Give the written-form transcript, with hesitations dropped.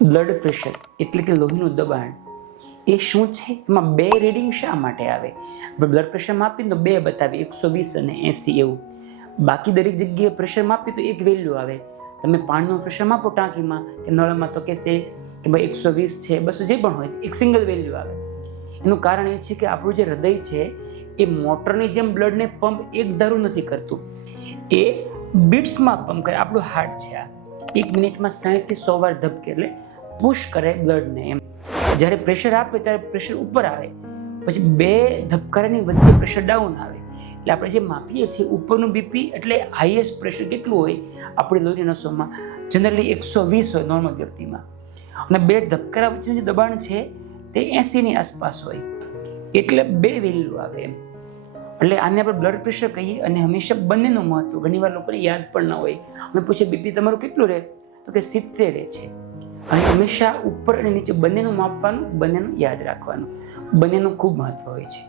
Blood pressure એટલે કે લોહીનું દબાણ એ શું છે? એમાં બે રીડિંગ શા માટે આવે? આપણે બ્લડ પ્રેશર માપીને તો બે બતાવે, 120 અને 80 એવું. બાકી દરેક જગ્યાએ પ્રેશર માપીએ તો એક વેલ્યુ આવે. તમે પાણીનું પ્રેશર માપો ટાંકીમાં કે નળમાં તો કહેશે કે ભાઈ 120 છે, 200 જે પણ હોય, એક સિંગલ વેલ્યુ આવે. એનું કારણ એ છે કે આપણું જે હૃદય છે એ મોટરની જેમ બ્લડને પંપ એક ધારું નથી કરતું, એ બીટ્સમાં પંપ કરે. આપણું હાર્ટ છે આ 1 મિનિટમાં 60 થી 100 વાર ધબકે, એટલે પુશ કરે બ્લડને. એમ જ્યારે પ્રેશર આપે ત્યારે પ્રેશર ઉપર આવે, પછી બે ધબકારાની વચ્ચે પ્રેશર ડાઉન આવે. એટલે આપણે જે માપીએ છીએ ઉપરનું બીપી એટલે હાઈએસ્ટ પ્રેશર કેટલું હોય આપણી લોહીની નસોમાં? જનરલી 120 હોય નોર્મલ વ્યક્તિમાં, અને બે ધબકારા વચ્ચેનું જે દબાણ છે તે 80 ની આસપાસ હોય. એટલે બે વેલ્યુ આવે એમ. એટલે આને આપણે બ્લડ પ્રેશર કહીએ. અને હંમેશા બંનેનું મહત્વ ઘણીવાર લોકોને યાદ પણ ના હોય. અમે પૂછે બીપી તમારું કેટલું રહે, તો કે 70 રહે છે. અને હંમેશા ઉપર અને નીચે બંનેનું માપવાનું, બંનેનું યાદ રાખવાનું, બંનેનું ખૂબ મહત્વ હોય છે.